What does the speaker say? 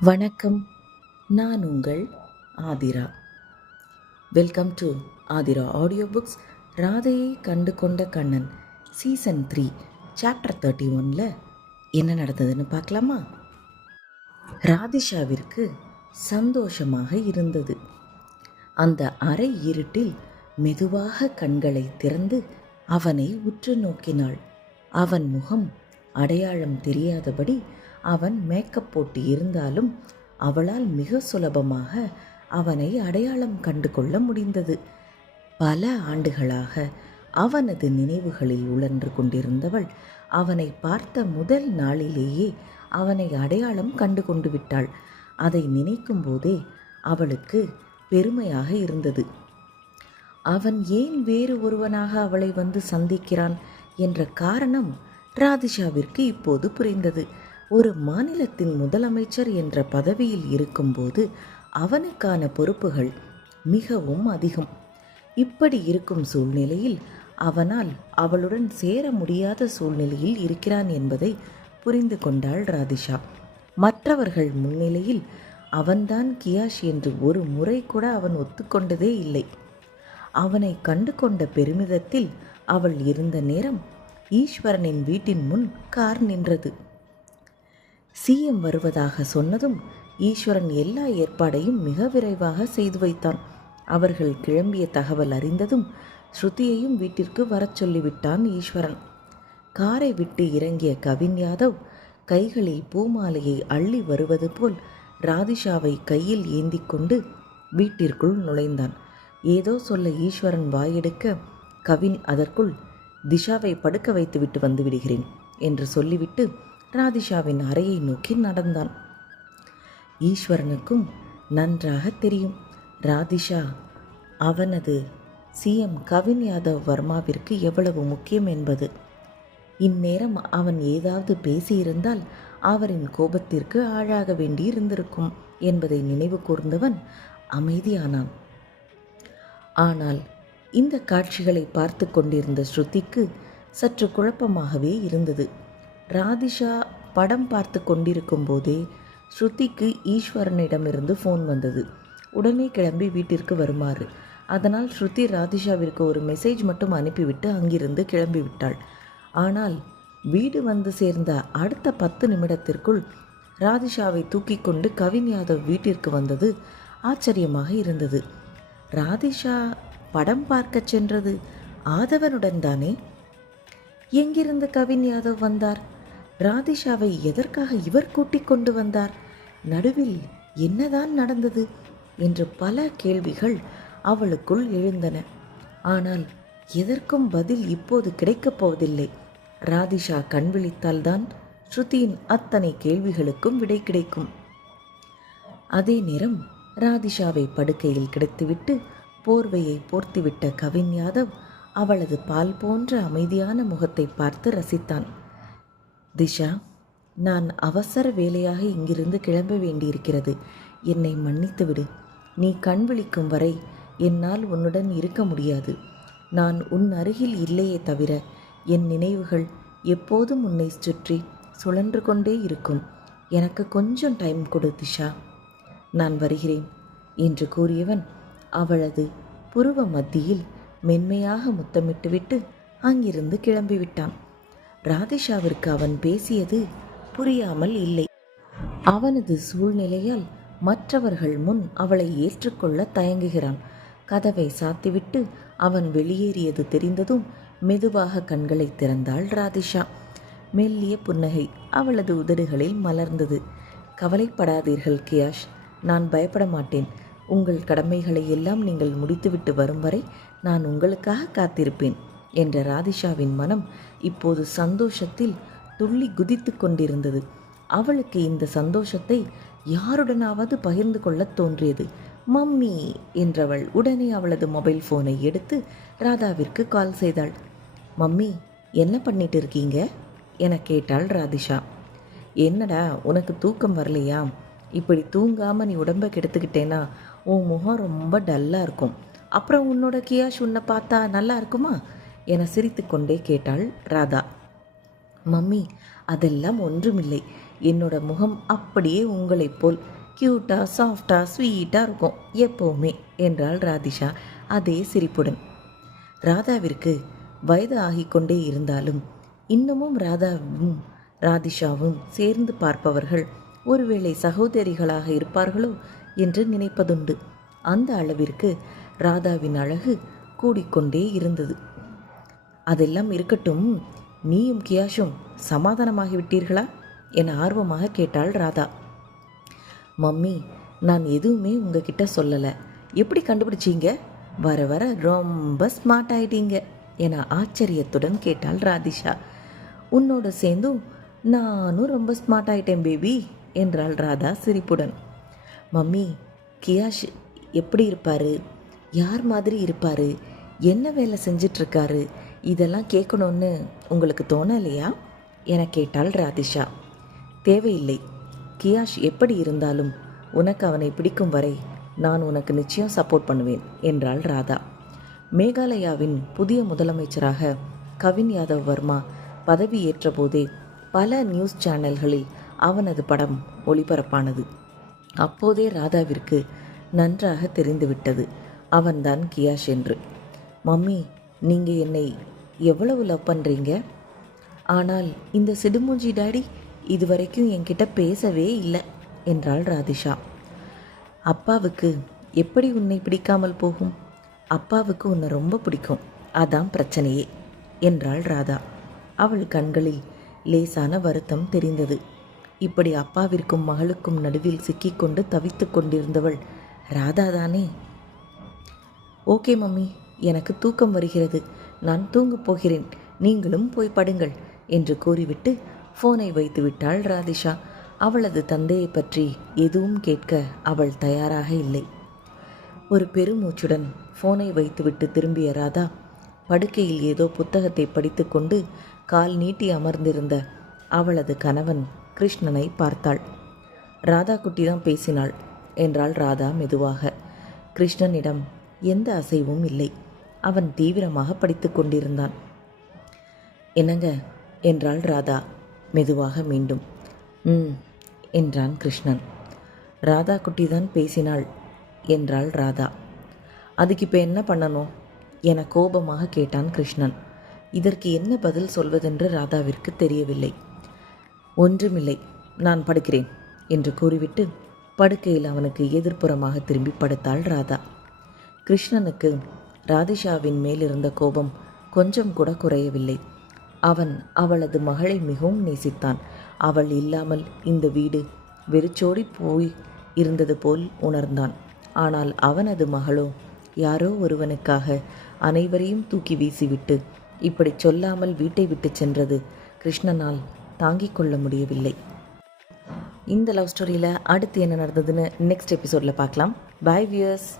வணக்கம். நான் உங்கள் Aathira. Welcome to Aathira audio books. ராதையை கண்டு கொண்ட கண்ணன் சீசன் 3 சாப்டர் 31 என்ன நடந்ததுன்னு பார்க்கலாமா? ராதிஷாவிற்கு சந்தோஷமாக இருந்தது. அந்த அரை இருட்டில் மெதுவாக கண்களை திறந்து அவனை உற்று நோக்கினாள். அவன் முகம் அடையாளம் தெரியாதபடி அவன் மேக்கப் போட்டு இருந்தாலும் அவளால் மிக சுலபமாக அவனை அடையாளம் கண்டு கொள்ள முடிந்தது. பல ஆண்டுகளாக அவனது நினைவுகளில் உழன்று கொண்டிருந்தவள் அவனை பார்த்த முதல் நாளிலேயே அவனை அடையாளம் கண்டு கொண்டு விட்டாள். அதை நினைக்கும் போதே அவளுக்கு பெருமையாக இருந்தது. அவன் ஏன் வேறு ஒருவனாக அவளை வந்து சந்திக்கிறான் என்ற காரணம் ராதிஷாவிற்கு இப்போது புரிந்தது. ஒரு மாநிலத்தின் முதலமைச்சர் என்ற பதவியில் இருக்கும்போது அவனுக்கான பொறுப்புகள் மிகவும் அதிகம். இப்படி இருக்கும் சூழ்நிலையில் அவனால் அவளுடன் சேர முடியாத சூழ்நிலையில் இருக்கிறான் என்பதை புரிந்து கொண்டாள் ராதிஷா. மற்றவர்கள் முன்னிலையில் அவன்தான் கியாஷ் என்று ஒரு முறை கூட அவன் ஒத்துக்கொண்டதே இல்லை. அவனை கண்டு கொண்ட பெருமிதத்தில் அவள் இருந்த நேரம் ஈஸ்வரனின் வீட்டின் முன் கார் நின்றது. சிஎம் வருவதாக சொன்னதும் ஈஸ்வரன் எல்லா ஏற்பாடையும் மிக விரைவாக செய்து வைத்தான். அவர்கள் கிளம்பிய தகவல் அறிந்ததும் ஸ்ருதியையும் வீட்டிற்கு வரச் சொல்லிவிட்டான் ஈஸ்வரன். காரை விட்டு இறங்கிய கவின் யாதவ் கைகளில் பூமாலையை அள்ளி வருவது போல் ராதிஷாவை கையில் ஏந்தி கொண்டு வீட்டிற்குள் நுழைந்தான். ஏதோ சொல்ல ஈஸ்வரன் வாயெடுக்க கவின் அதற்குள் திஷாவை படுக்க வைத்துவிட்டு வந்து விடுகிறேன் என்று சொல்லிவிட்டு ராதிஷாவின் அறையை நோக்கி நடந்தான். ஈஸ்வரனுக்கும் நன்றாக தெரியும் ராதிஷா அவனது சிஎம் கவின் யாதவ் வர்மாவிற்கு எவ்வளவு முக்கியம் என்பது. இந்நேரம் அவன் ஏதாவது பேசியிருந்தால் அவரின் கோபத்திற்கு ஆளாக வேண்டி இருந்திருக்கும் என்பதை நினைவு கூர்ந்தவன் அமைதியானான். ஆனால் இந்த காட்சிகளை பார்த்து கொண்டிருந்த ஸ்ருதிக்கு சற்று குழப்பமாகவே இருந்தது. ராதிஷா படம் பார்த்து கொண்டிருக்கும் போதே ஸ்ருதிக்கு ஈஸ்வரனிடமிருந்து ஃபோன் வந்தது. உடனே கிளம்பி வீட்டிற்கு வருமாறு. அதனால் ஸ்ருதி ராதிஷாவிற்கு ஒரு மெசேஜ் மட்டும் அனுப்பிவிட்டு அங்கிருந்து கிளம்பிவிட்டாள். ஆனால் வீடு வந்து சேர்ந்த அடுத்த 10 நிமிடத்திற்குள் ராதிஷாவை தூக்கி கொண்டு கவின் யாதவ் வீட்டிற்கு வந்தது ஆச்சரியமாக இருந்தது. ராதிஷா படம் பார்க்க சென்றது ஆதவனுடன் தானே? எங்கிருந்து கவின் யாதவ் வந்தார்? ராதிஷாவை எதற்காக இவர் கூட்டிக் கொண்டு வந்தார்? நடுவில் என்னதான் நடந்தது என்று பல கேள்விகள் அவளுக்குள் எழுந்தன. ஆனால் எதற்கும் பதில் இப்போது கிடைக்கப் போவதில்லை. ராதிஷா கண் விழித்தால்தான் ஸ்ருதியின் அத்தனை கேள்விகளுக்கும் விடை கிடைக்கும். அதே நேரம் ராதிஷாவை படுக்கையில் கிடத்திவிட்டு போர்வையை போர்த்திவிட்ட கவின் யாதவ் அவளது பால் போன்ற அமைதியான முகத்தை பார்த்து ரசித்தான். திஷா, நான் அவசர வேலையாக இங்கிருந்து கிளம்ப வேண்டியிருக்கிறது. என்னை மன்னித்து விடு. நீ கண் விழிக்கும் வரை என்னால் உன்னுடன் இருக்க முடியாது. நான் உன் அருகில் இல்லையே தவிர என் நினைவுகள் எப்போதும் உன்னை சுற்றி சுழன்று கொண்டே இருக்கும். எனக்கு கொஞ்சம் டைம் கொடு திஷா. நான் வருகிறேன் என்று கூறியவன் அவளது புருவ மத்தியில் மென்மையாக முத்தமிட்டுவிட்டு அங்கிருந்து கிளம்பிவிட்டான். ராதிஷாவிற்கு அவன் பேசியது புரியாமல் இல்லை. அவனது சூழ்நிலையால் மற்றவர்கள் முன் அவளை ஏற்றுக்கொள்ள தயங்குகிறான். கதவை சாத்திவிட்டு அவன் வெளியேறியது தெரிந்ததும் மெதுவாக கண்களை திறந்தாள் ராதிஷா. மெல்லிய புன்னகை அவளது உதடுகளில் மலர்ந்தது. கவலைப்படாதீர்கள் கியாஷ், நான் பயப்பட மாட்டேன். உங்கள் கடமைகளை எல்லாம் நீங்கள் முடித்துவிட்டு வரும் வரை நான் உங்களுக்காக காத்திருப்பேன் என்ற ராதிஷாவின் மனம் இப்போது சந்தோஷத்தில் துள்ளி குதித்து கொண்டிருந்தது. அவளுக்கு இந்த சந்தோஷத்தை யாருடனாவது பகிர்ந்து கொள்ள தோன்றியது. மம்மி என்றவள் உடனே அவளது மொபைல் ஃபோனை எடுத்து ராதாவிற்கு கால் செய்தாள். மம்மி, என்ன பண்ணிட்டு இருக்கீங்க என கேட்டாள் ராதிஷா. என்னடா, உனக்கு தூக்கம் வரலையா? இப்படி தூங்காமல் நீ உடம்பை கெடுத்துக்கிட்டேன்னா உன் முகம் ரொம்ப டல்லாக இருக்கும். அப்புறம் உன்னோட கியாஷ் உன்னை பார்த்தா நல்லா இருக்குமா என சிரித்து கொண்டே கேட்டாள் ராதா. மம்மி, அதெல்லாம் ஒன்றுமில்லை. என்னோட முகம் அப்படியே உங்களைப் போல் க்யூட்டாக சாஃப்டாக ஸ்வீட்டாக இருக்கும் எப்போவுமே என்றாள் ராதிஷா அதே சிரிப்புடன். ராதாவிற்கு வயது ஆகிக்கொண்டே இருந்தாலும் இன்னமும் ராதாவும் ராதிஷாவும் சேர்ந்து பார்ப்பவர்கள் ஒருவேளை சகோதரிகளாக இருப்பார்களோ என்று நினைப்பதுண்டு. அந்த அளவிற்கு ராதாவின் அழகு கூடிக்கொண்டே இருந்தது. அதெல்லாம் இருக்கட்டும், நீயும் கியாஷும் சமாதானமாகிவிட்டீர்களா என ஆர்வமாக கேட்டாள் ராதா. மம்மி, நான் எதுவுமே உங்ககிட்ட சொல்லலை, எப்படி கண்டுபிடிச்சீங்க? வர வர ரொம்ப ஸ்மார்ட் ஆயிட்டீங்க என ஆச்சரியத்துடன் கேட்டாள் ராதிஷா. உன்னோட சேர்ந்தும் நானும் ரொம்ப ஸ்மார்ட் ஆயிட்டேன் பேபி என்றாள் ராதா சிரிப்புடன். மம்மி, கியாஷ் எப்படி இருப்பார், யார் மாதிரி இருப்பார், என்ன வேலை செஞ்சிட்ருக்காரு, இதெல்லாம் கேட்கணுன்னு உங்களுக்கு தோணலையா என கேட்டாள் ராதிஷா. தேவையில்லை, கியாஷ் எப்படி இருந்தாலும் உனக்கு அவனை பிடிக்கும் வரை நான் உனக்கு நிச்சயம் சப்போர்ட் பண்ணுவேன் என்றாள் ராதா. மேகாலயாவின் புதிய முதலமைச்சராக கவின் யாதவ் வர்மா பதவியேற்ற போதே பல நியூஸ் சேனல்களில் அவனது படம் ஒளிபரப்பானது. அப்போதே ராதாவிற்கு நன்றாக தெரிந்துவிட்டது அவன்தான் கியாஷ் என்று. மம்மி, நீங்கள் என்னை எவ்வளவு லவ் பண்ணுறீங்க? ஆனால் இந்த சிடுமூஞ்சி டாடி இதுவரைக்கும் என்கிட்ட பேசவே இல்லை என்றாள் ராதிஷா. அப்பாவுக்கு எப்படி உன்னை பிடிக்காமல் போகும்? அப்பாவுக்கு உன்னை ரொம்ப பிடிக்கும், அதான் பிரச்சனையே என்றாள் ராதா. அவள் கண்களில் லேசான வருத்தம் தெரிந்தது. இப்படி அப்பாவிற்கும் மகளுக்கும் நடுவில் சிக்கிக்கொண்டு தவித்து கொண்டிருந்தவள் ராதாதானே. ஓகே மம்மி, எனக்கு தூக்கம் வருகிறது, நான் தூங்கப் போகிறேன், நீங்களும் போய் படுங்கள் என்று கூறிவிட்டு ஃபோனை வைத்து விட்டாள் ராதிஷா. அவளது தந்தையை பற்றி எதுவும் கேட்க அவள் தயாராக இல்லை. ஒரு பெருமூச்சுடன் ஃபோனை வைத்துவிட்டு திரும்பிய ராதா படுக்கையில் ஏதோ புத்தகத்தை படித்து கொண்டு கால் நீட்டி அமர்ந்திருந்த அவளது கணவன் கிருஷ்ணனை பார்த்தாள். ராதா குட்டி தான் பேசினாள் என்றாள் ராதா மெதுவாக. கிருஷ்ணனிடம் எந்த அசைவும் இல்லை. அவன் தீவிரமாக படித்து கொண்டிருந்தான். என்னங்க என்றாள் ராதா மெதுவாக மீண்டும். என்றான் கிருஷ்ணன். ராதா குட்டி தான் பேசினாள் என்றாள் ராதா. அதுக்கு இப்போ என்ன பண்ணணும் என கோபமாக கேட்டான் கிருஷ்ணன். இதற்கு என்ன பதில் சொல்வதென்று ராதாவிற்கு தெரியவில்லை. ஒன்றுமில்லை, நான் படுக்கிறேன் என்று கூறிவிட்டு படுக்கையில் அவனுக்கு எதிர்ப்புறமாக திரும்பி படுத்தாள் ராதா. கிருஷ்ணனுக்கு ராதிஷாவின் மேலிருந்த கோபம் கொஞ்சம் கூட குறையவில்லை. அவன் அவளது மகளை மிகவும் நேசித்தான். அவள் இல்லாமல் இந்த வீடு வெறிச்சோடி போய் இருந்தது போல் உணர்ந்தான். ஆனால் அவனது மகளோ யாரோ ஒருவனுக்காக அனைவரையும் தூக்கி வீசிவிட்டு இப்படி சொல்லாமல் வீட்டை விட்டு சென்றது கிருஷ்ணனால் தாங்கிக் கொள்ள முடியவில்லை. இந்த லவ் ஸ்டோரியில் அடுத்து என்ன நடந்ததுன்னு நெக்ஸ்ட் எபிசோடில் பார்க்கலாம். Bye wears.